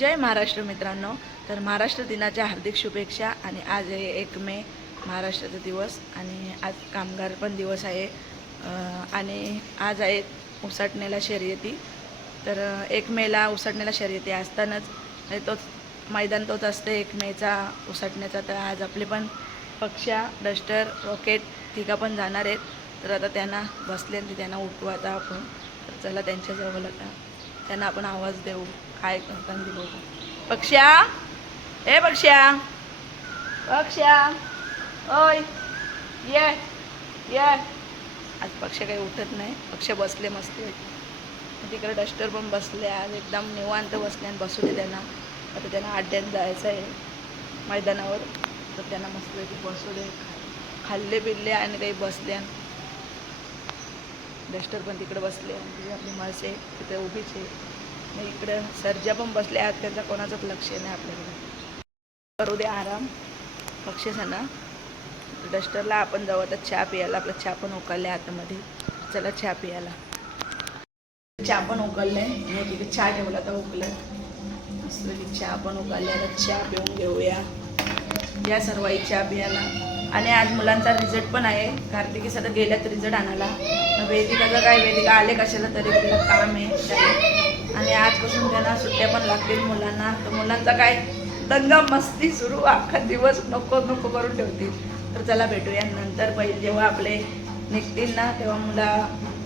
जय महाराष्ट्र मित्रांनो. तर महाराष्ट्र दिनाच्या हार्दिक शुभेच्छा आणि आज आहे एक मे महाराष्ट्राचा दिवस आणि आज कामगार पण दिवस आहे. आणि आज आहे उसटण्याला शर्यती. तर एक मेला उसटण्याला शर्यती असतानाच तोच मैदान तोच असते एक मेचा उसटण्याचा. तर आज आपले पण पक्षा डस्टर रॉकेट तिघा पण जाणार आहेत. तर आता त्यांना बसले आणि त्यांना उठवू आता आपण. तर चला त्यांच्याजवळ आता. त्यांना आपण आवाज देऊ. काय करताना बघू पक्ष्या. ए पक्ष्या. पक्ष्या. ओय. ये. ये. आज पक्ष काही उठत नाही. पक्ष बसले मस्त तिकडे डस्टर पण बसले आज एकदम निवांत बसले आणि बसू दे त्यांना. आता त्यांना अड्ड्यात जायचं आहे. मैदानावर. तर त्यांना मस्त बसू दे. खाल्ले बिल्ले आणि काही बसले डस्टर पण तिकडे बसले. आणि तिथे आपली मासे तिथे उभीच आहे. इकडं सर्जा पण बसले आहेत त्यांचा कोणाचंच लक्ष नाही आपल्याकडे. करू दे आराम पक्षीसांना डस्टरला आपण जाऊ आता चहा पियाला आपला चहा पण उकळले आतमध्ये. चला चहा पियाला चहा पण उकळले आणि तिथे चहा ठेवला तर उकलं मस्त चहा पण उकळले आता चहा पिऊन घेऊया. या सर्व चहा पियाला आणि आज मुलांचा रिझल्ट पण आहे. कार्तिकी सध्या गेल्यात रिझल्ट आणायला. वेदिकाचं काय? वेदिका आले कशाला तरी? तिला काम आहे. आजपासून त्यांना सुट्ट्या पण लागतील मुलांना तर मुलांचा काय दंगा मस्ती सुरू अख्खा दिवस नको नको करून ठेवतील. तर चला भेटूया नंतर बैल जेव्हा आपले निघतील ना तेव्हा मुला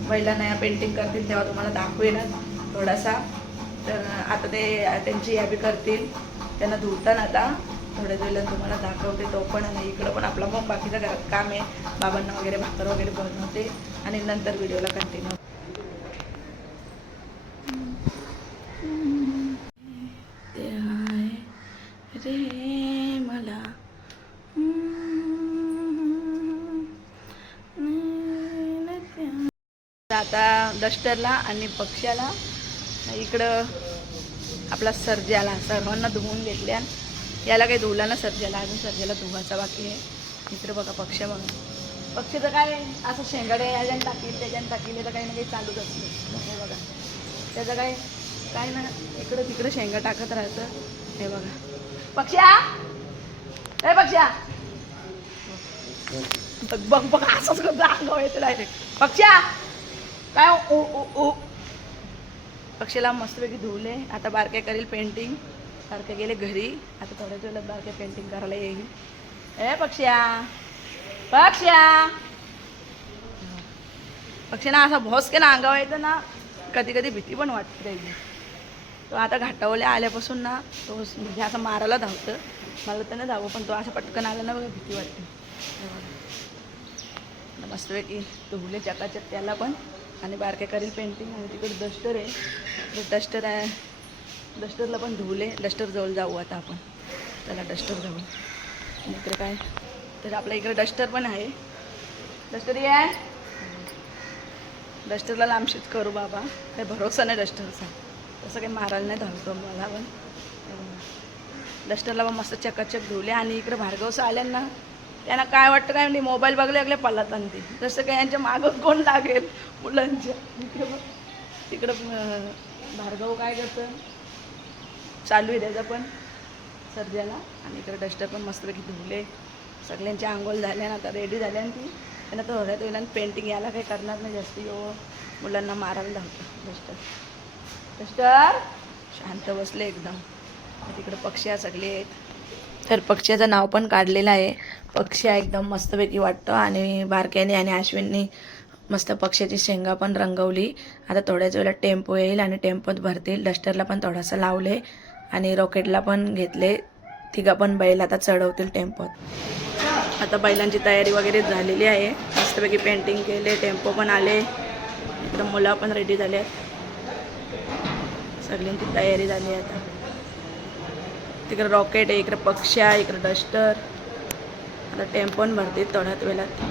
बैलांना पेंटिंग करतील तेव्हा तुम्हाला दाखवेलच थोडासा. तर आता ते त्यांची याबी करतील. त्यांना धुताना आता थोड्या वेळेला तुम्हाला दाखवते तो पण आणि इकडं पण आपला मग बाकीचं घरात काम आहे. बाबांना वगैरे भाकर वगैरे बनवते आणि नंतर व्हिडिओला कंटिन्यू ते आहे रे मला आता डस्टरला आणि पक्ष्याला इकडं आपला सर्जाला सर्वांना धुवून घेतल्या याला काही धुवला ना सर्जाला अजून सर्जाला धुवायचा बाकी आहे. मित्र बघा पक्ष बघा. पक्षीचं काय असं शेंगाडे याच्यानं टाकील त्याच्यानं टाकील तर काही ना काही चालूच असतं. हे बघा. त्याचं काय? काय ना इकडं तिकडं शेंगा टाकत राहतं. हे बघा. पक्ष्या ए पक्ष्या बघ बघ बघ असंच करतो अंगावर येतं डायरेक्ट पक्ष्या काय हो? ओ ओ ओ. पक्षीला मस्तपैकी धुवले. आता बारके करील पेंटिंग बारके गेले घरी. आता थोड्याच वेळात बारके पेंटिंग करायला येईल. ए पक्ष्या पक्ष्या पक्षीना असा भोस के ना अंगावर येतं ना. कधी कधी भीती पण वाटते त्याची. तो आता घाटावल्या आल्यापासून ना तो म्हणजे असं मारायला धावतं मला तर नाही धावं पण तो असं पटकन आला ना बघा भीती वाटते. मस्तपैकी धुवले चकाचक त्याला पण. आणि बारके करील पेंटिंग आणि तिकडे डस्टर आहे. डस्टर आहे. डस्टरला पण धुवले. डस्टर जवळ जाऊ आता आपण. त्याला डस्टर जाऊ आणि इकडे काय? तर आपल्या इकडे डस्टर पण आहे. डस्टर ये. डस्टरला लांबशीच करू बाबा. काही भरोसा नाही डस्टरचा तसं काही मारायला नाही धावतो मला पण. डस्टरला पण मस्त चकाचक धुवले आणि इकडे भार्गवसं आल्या ना त्यांना काय वाटतं काय म्हणजे मोबाईल बघले लागले पळत आणि ते जसं काय यांच्या मागं कोण लागेल? मुलांच्या. इकडे बघ. तिकडं भार्गव काय करतं? चालू आहे त्याचं पण सर्जाला. आणि इकडे डस्टर पण मस्तपैकी धुवले. सगळ्यांच्या आंघोळ झाल्या ना आता रेडी झाल्या आणि ती. त्यांना तर होऱ्यात होईल आणि पेंटिंग याला काही करणार नाही जास्त. यो मुलांना मारायला धावतं डस्टर. मिस्टर? शांत बसले एकदम. तिकडे पक्षी सगळे. आहेत तर पक्ष्याचं नाव पण काढलेलं आहे. पक्षी एकदम मस्तपैकी वाटतं. आणि बारक्याने आणि अश्विननी मस्त पक्ष्याची शेंगा पण रंगवली. आता थोड्याच वेळेला टेम्पो येईल आणि टेम्पोत भरतील. डस्टरला पण थोडासा लावले आणि रॉकेटला पण घेतले. तिघा पण बैल आता चढवतील टेम्पोत. आता बैलांची तयारी वगैरे झालेली आहे. मस्तपैकी पेंटिंग केले. टेम्पो पण आले. एकदम मुलं पण रेडी झाले आहेत सगळ्यांची तयारी झाली आहे आता. तिकडं रॉकेट आहे इकडं पक्ष्या इकडं डस्टर आता टेम्पोन भरते थोड्याच वेळात